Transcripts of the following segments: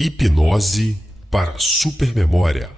Hipnose para supermemória.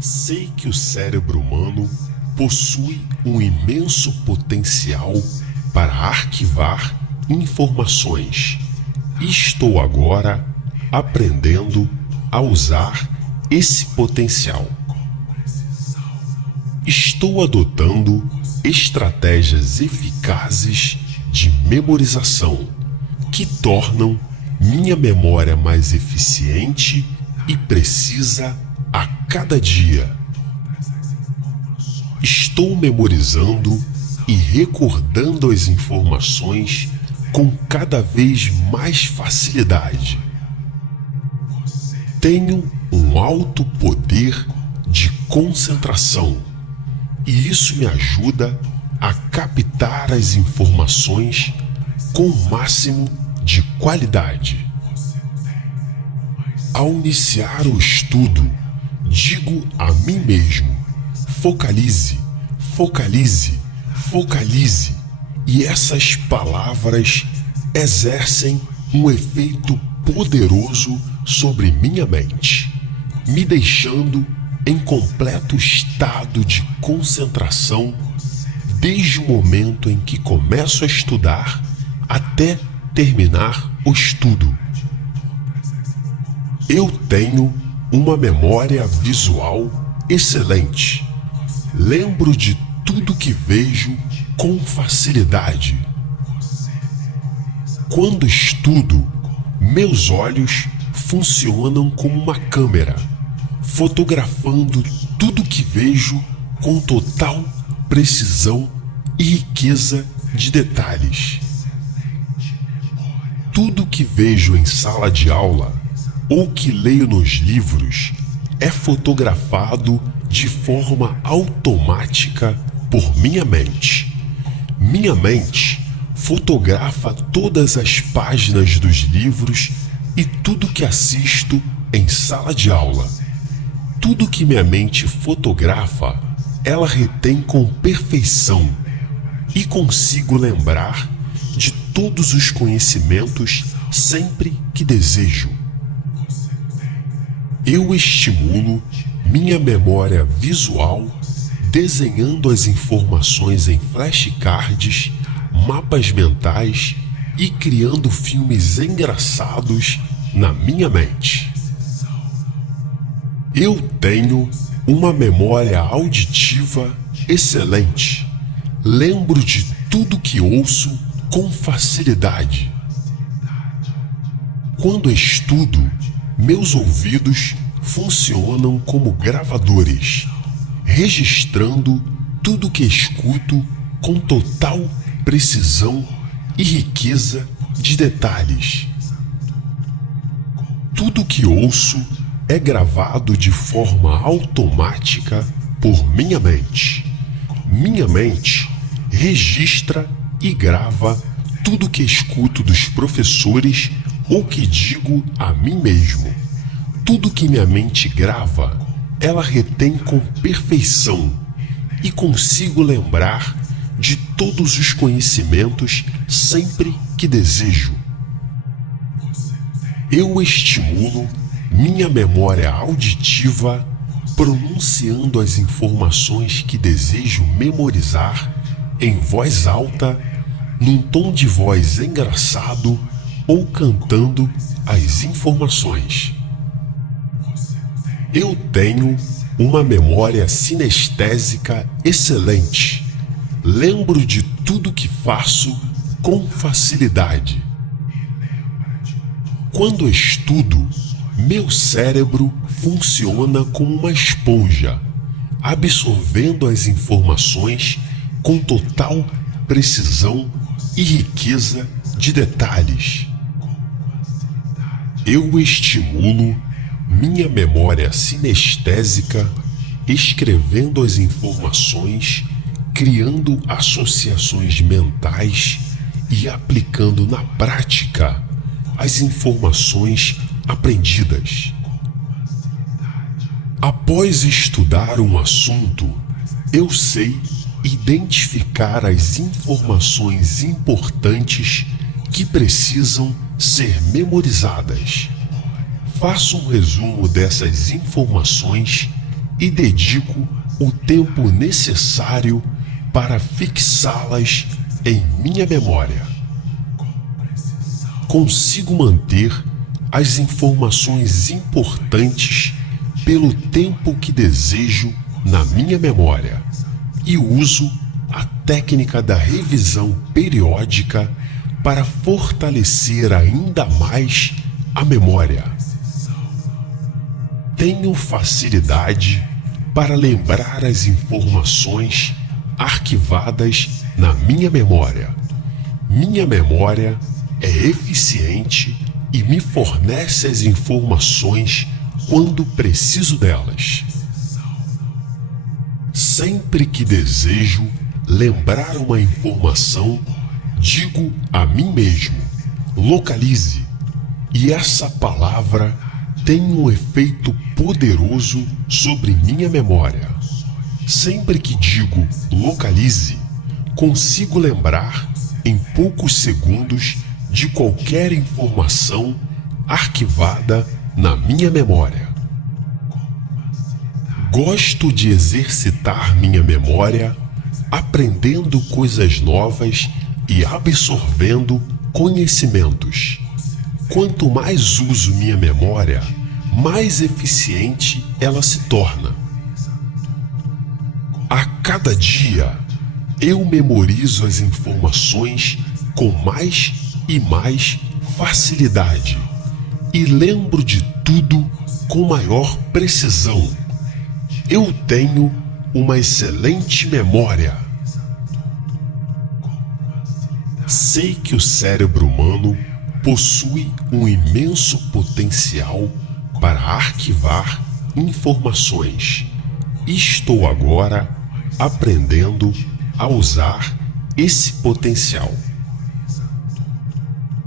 Sei que o cérebro humano possui um imenso potencial para arquivar informações e estou agora aprendendo a usar esse potencial. Estou adotando estratégias eficazes de memorização que tornam minha memória mais eficiente e precisa a cada dia. Estou memorizando e recordando as informações com cada vez mais facilidade. Tenho um alto poder de concentração e isso me ajuda a captar as informações com o máximo de qualidade. Ao iniciar o estudo, digo a mim mesmo: focalize, focalize, focalize, e essas palavras exercem um efeito poderoso sobre minha mente, me deixando em completo estado de concentração desde o momento em que começo a estudar até terminar o estudo. Eu tenho uma memória visual excelente. Lembro de tudo que vejo com facilidade. Quando estudo, meus olhos funcionam como uma câmera, fotografando tudo que vejo com total precisão e riqueza de detalhes. Tudo que vejo em sala de aula ou que leio nos livros é fotografado de forma automática por minha mente. Minha mente fotografa todas as páginas dos livros e tudo que assisto em sala de aula. Tudo que minha mente fotografa, ela retém com perfeição e consigo lembrar de todos os conhecimentos sempre que desejo. Eu estimulo minha memória visual desenhando as informações em flashcards, mapas mentais e criando filmes engraçados na minha mente. Eu tenho uma memória auditiva excelente. Lembro de tudo que ouço com facilidade. Quando estudo, meus ouvidos funcionam como gravadores, registrando tudo que escuto com total precisão e riqueza de detalhes. Tudo que ouço é gravado de forma automática por minha mente. Minha mente registra e grava tudo que escuto dos professores ou que digo a mim mesmo. Tudo que minha mente grava, ela retém com perfeição e consigo lembrar de todos os conhecimentos sempre que desejo. Eu estimulo minha memória auditiva pronunciando as informações que desejo memorizar em voz alta, num tom de voz engraçado ou cantando as informações. Eu tenho uma memória sinestésica excelente. Lembro de tudo que faço com facilidade. Quando estudo, meu cérebro funciona como uma esponja, absorvendo as informações com total precisão e riqueza de detalhes. Eu estimulo minha memória sinestésica escrevendo as informações, criando associações mentais e aplicando na prática as informações aprendidas. Após estudar um assunto, eu sei identificar as informações importantes que precisam ser memorizadas. Faço um resumo dessas informações e dedico o tempo necessário para fixá-las em minha memória. Consigo manter as informações importantes pelo tempo que desejo na minha memória e uso a técnica da revisão periódica para fortalecer ainda mais a memória. Tenho facilidade para lembrar as informações arquivadas na minha memória. Minha memória é eficiente e me fornece as informações quando preciso delas. Sempre que desejo lembrar uma informação, digo a mim mesmo: localize. E essa palavra tem um efeito poderoso sobre minha memória. Sempre que digo localize, consigo lembrar em poucos segundos de qualquer informação arquivada na minha memória. Gosto de exercitar minha memória, aprendendo coisas novas e absorvendo conhecimentos. Quanto mais uso minha memória, mais eficiente ela se torna. A cada dia, eu memorizo as informações com mais e mais facilidade e lembro de tudo com maior precisão. Eu tenho uma excelente memória. Sei que o cérebro humano possui um imenso potencial para arquivar informações e estou agora aprendendo a usar esse potencial.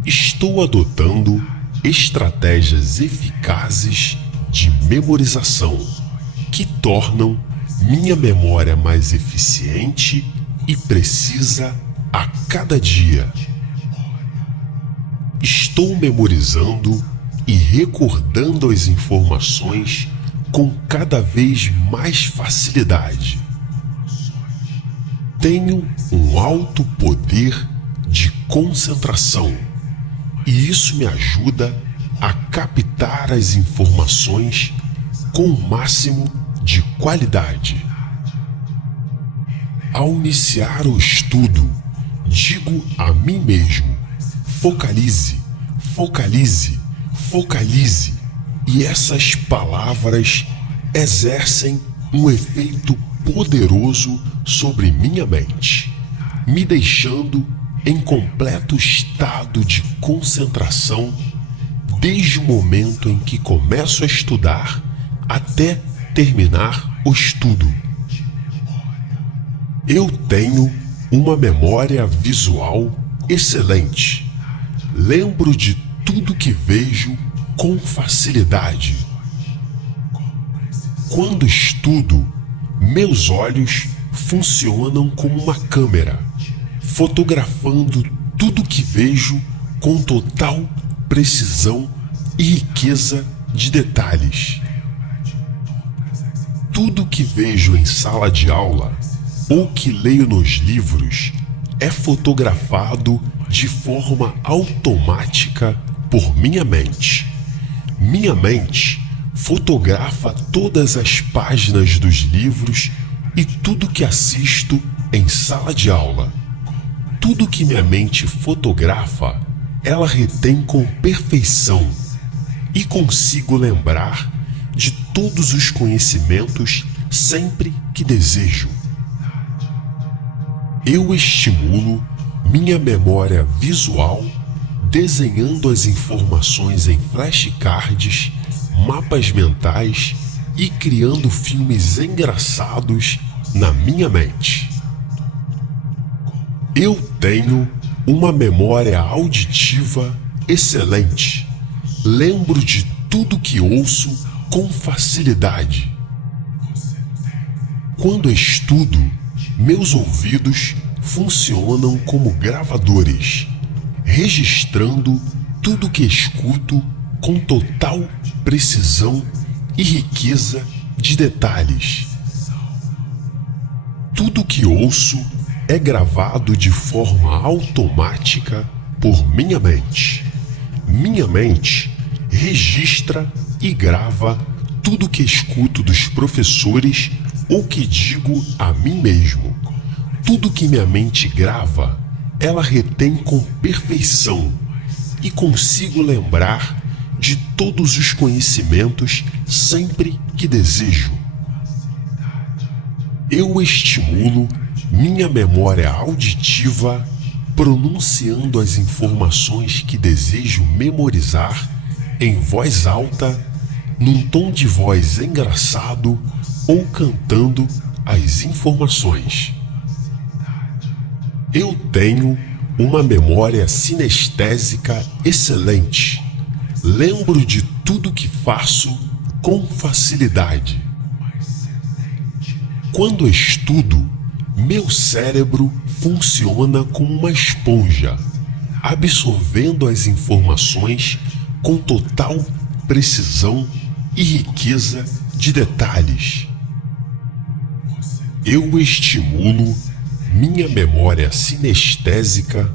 Estou adotando estratégias eficazes de memorização que tornam minha memória mais eficiente e precisa a cada dia. Estou memorizando e recordando as informações com cada vez mais facilidade. Tenho um alto poder de concentração e isso me ajuda a captar as informações com o máximo de qualidade. Ao iniciar o estudo, digo a mim mesmo: focalize, focalize, focalize. E essas palavras exercem um efeito poderoso sobre minha mente, me deixando em completo estado de concentração desde o momento em que começo a estudar até terminar o estudo. Eu tenho uma memória visual excelente. Lembro de tudo que vejo com facilidade. Quando estudo, meus olhos funcionam como uma câmera, fotografando tudo que vejo com total precisão e riqueza de detalhes. Tudo que vejo em sala de aula ou que leio nos livros é fotografado de forma automática por minha mente. Minha mente fotografa todas as páginas dos livros e tudo que assisto em sala de aula. Tudo que minha mente fotografa, ela retém com perfeição e consigo lembrar de todos os conhecimentos sempre que desejo. Eu estimulo minha memória visual desenhando as informações em flashcards, mapas mentais e criando filmes engraçados na minha mente. Eu tenho uma memória auditiva excelente. Lembro de tudo que ouço com facilidade. Quando estudo, meus ouvidos funcionam como gravadores, registrando tudo que escuto com total precisão e riqueza de detalhes. Tudo que ouço é gravado de forma automática por minha mente. Minha mente registra e grava tudo que escuto dos professores ou que digo a mim mesmo. Tudo que minha mente grava, ela retém com perfeição e consigo lembrar de todos os conhecimentos sempre que desejo. Eu estimulo minha memória auditiva pronunciando as informações que desejo memorizar em voz alta, num tom de voz engraçado ou cantando as informações. Eu tenho uma memória sinestésica excelente. Lembro de tudo que faço com facilidade. Quando estudo, meu cérebro funciona como uma esponja, absorvendo as informações com total precisão e riqueza de detalhes. Eu estimulo minha memória sinestésica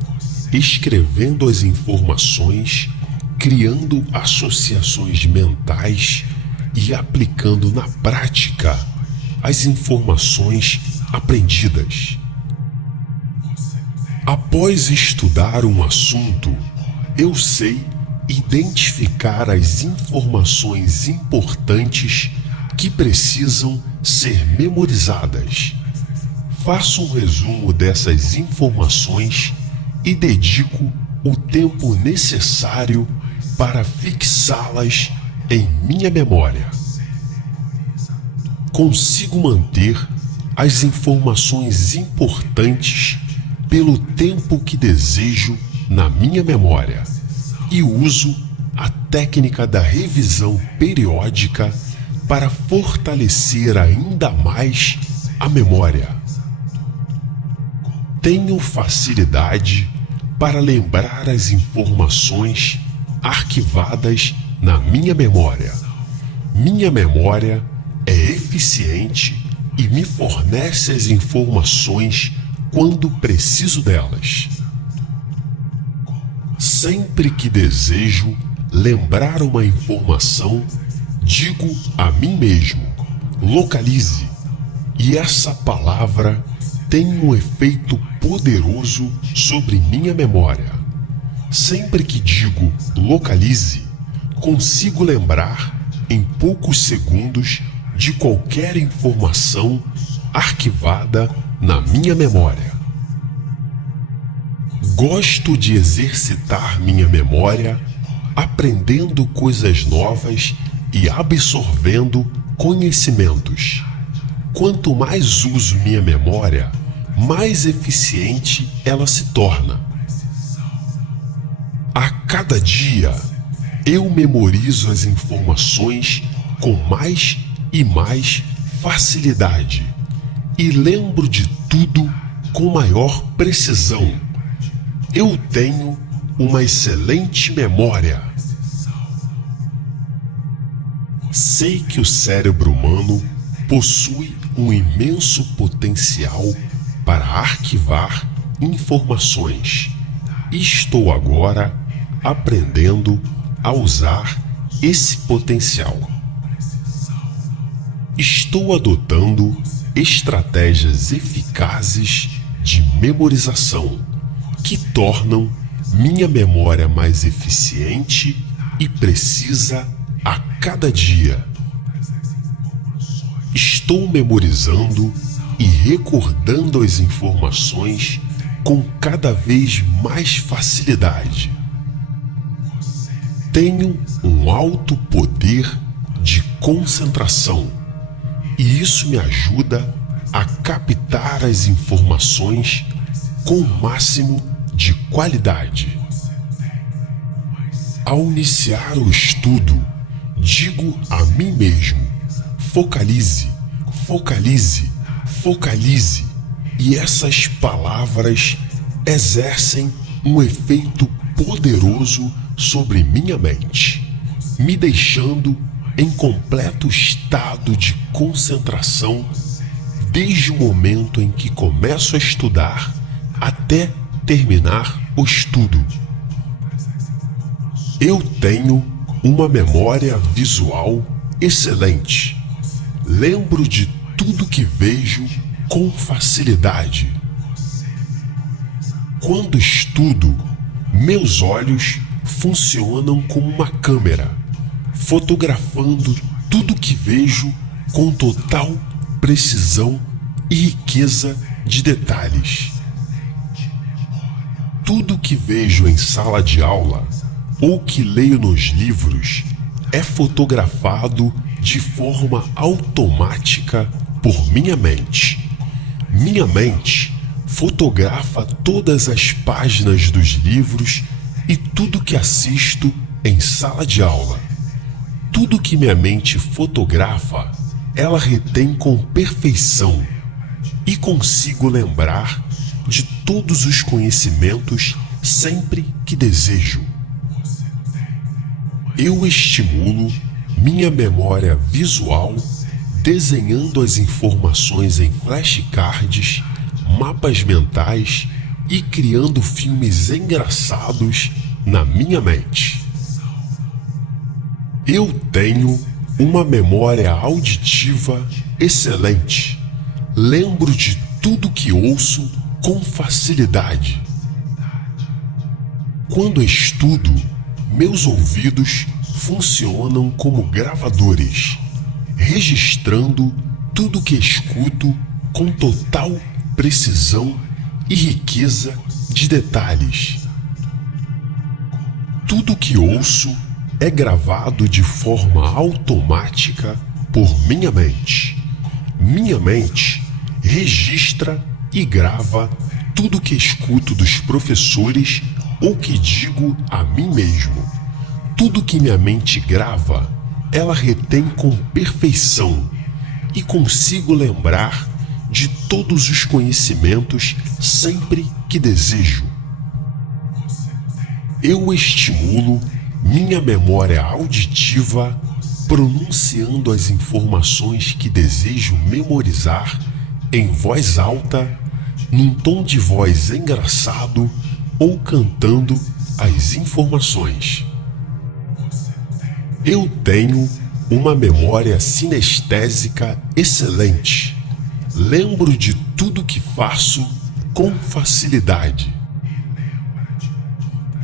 escrevendo as informações, criando associações mentais e aplicando na prática as informações aprendidas. Após estudar um assunto, eu sei identificar as informações importantes que precisam ser memorizadas. Faço um resumo dessas informações e dedico o tempo necessário para fixá-las em minha memória. Consigo manter as informações importantes pelo tempo que desejo na minha memória e uso a técnica da revisão periódica para fortalecer ainda mais a memória. Tenho facilidade para lembrar as informações arquivadas na minha memória. Minha memória é eficiente e me fornece as informações quando preciso delas. Sempre que desejo lembrar uma informação, digo a mim mesmo: localize. E essa palavra tem um efeito poderoso sobre minha memória. Sempre que digo localize, consigo lembrar em poucos segundos de qualquer informação arquivada na minha memória. Gosto de exercitar minha memória, aprendendo coisas novas e absorvendo conhecimentos. Quanto mais uso minha memória, mais eficiente ela se torna. A cada dia, eu memorizo as informações com mais e mais facilidade e lembro de tudo com maior precisão. Eu tenho uma excelente memória. Sei que o cérebro humano possui um imenso potencial para arquivar informações e estou agora aprendendo a usar esse potencial. Estou adotando estratégias eficazes de memorização que tornam minha memória mais eficiente e precisa a cada dia. Estou memorizando e recordando as informações com cada vez mais facilidade. Tenho um alto poder de concentração e isso me ajuda a captar as informações com o máximo de qualidade. Ao iniciar o estudo, digo a mim mesmo: focalize, focalize, focalize. E essas palavras exercem um efeito poderoso sobre minha mente, me deixando em completo estado de concentração desde o momento em que começo a estudar até terminar o estudo. Eu tenho uma memória visual excelente. Lembro de tudo que vejo com facilidade. Quando estudo, meus olhos funcionam como uma câmera, fotografando tudo que vejo com total precisão e riqueza de detalhes. Tudo que vejo em sala de aula ou que leio nos livros é fotografado de forma automática por minha mente. Minha mente fotografa todas as páginas dos livros e tudo que assisto em sala de aula. Tudo que minha mente fotografa, ela retém com perfeição e consigo lembrar de todos os conhecimentos sempre que desejo. Eu estimulo minha memória visual desenhando as informações em flashcards, mapas mentais e criando filmes engraçados na minha mente. Eu tenho uma memória auditiva excelente. Lembro de tudo que ouço com facilidade. Quando estudo, meus ouvidos funcionam como gravadores, registrando tudo que escuto com total precisão e riqueza de detalhes. Tudo que ouço é gravado de forma automática por minha mente. Minha mente registra e grava tudo que escuto dos professores ou que digo a mim mesmo. Tudo que minha mente grava, ela retém com perfeição e consigo lembrar de todos os conhecimentos sempre que desejo. Eu estimulo minha memória auditiva pronunciando as informações que desejo memorizar em voz alta, num tom de voz engraçado ou cantando as informações. Eu tenho uma memória sinestésica excelente. Lembro de tudo que faço com facilidade.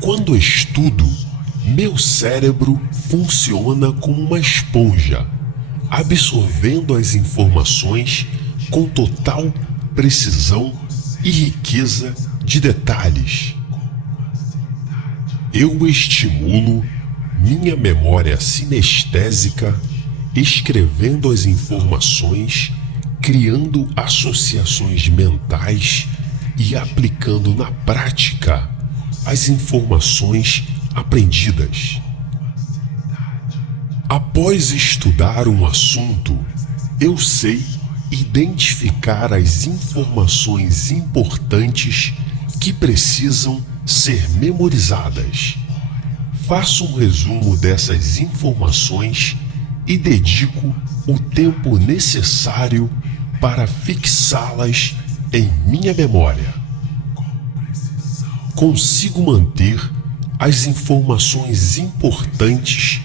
Quando estudo, meu cérebro funciona como uma esponja, absorvendo as informações com total precisão e riqueza de detalhes. Eu estimulo minha memória sinestésica escrevendo as informações, criando associações mentais e aplicando na prática as informações aprendidas. Após estudar um assunto, eu sei identificar as informações importantes que precisam ser memorizadas. Faço um resumo dessas informações e dedico o tempo necessário para fixá-las em minha memória. Consigo manter as informações importantes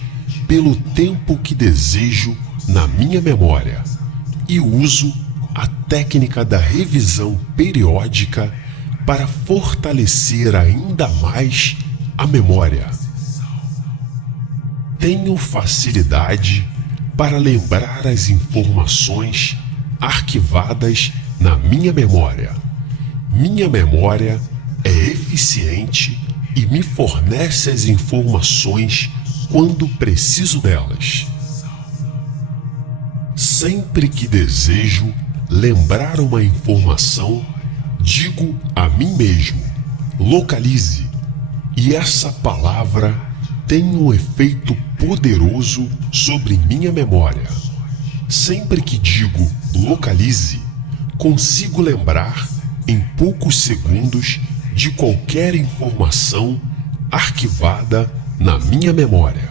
pelo tempo que desejo na minha memória e uso a técnica da revisão periódica para fortalecer ainda mais a memória. Tenho facilidade para lembrar as informações arquivadas na minha memória. Minha memória é eficiente e me fornece as informações quando preciso delas. Sempre que desejo lembrar uma informação, digo a mim mesmo: localize. E essa palavra tem um efeito poderoso sobre minha memória. Sempre que digo localize, consigo lembrar em poucos segundos de qualquer informação arquivada na minha memória.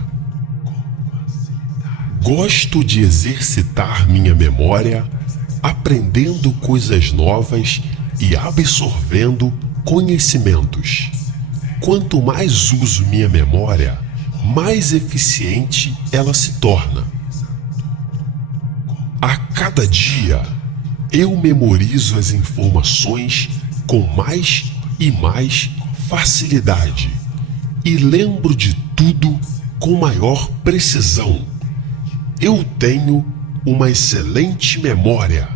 Gosto de exercitar minha memória, aprendendo coisas novas e absorvendo conhecimentos. Quanto mais uso minha memória, mais eficiente ela se torna. A cada dia, eu memorizo as informações com mais e mais facilidade e lembro de tudo com maior precisão. Eu tenho uma excelente memória.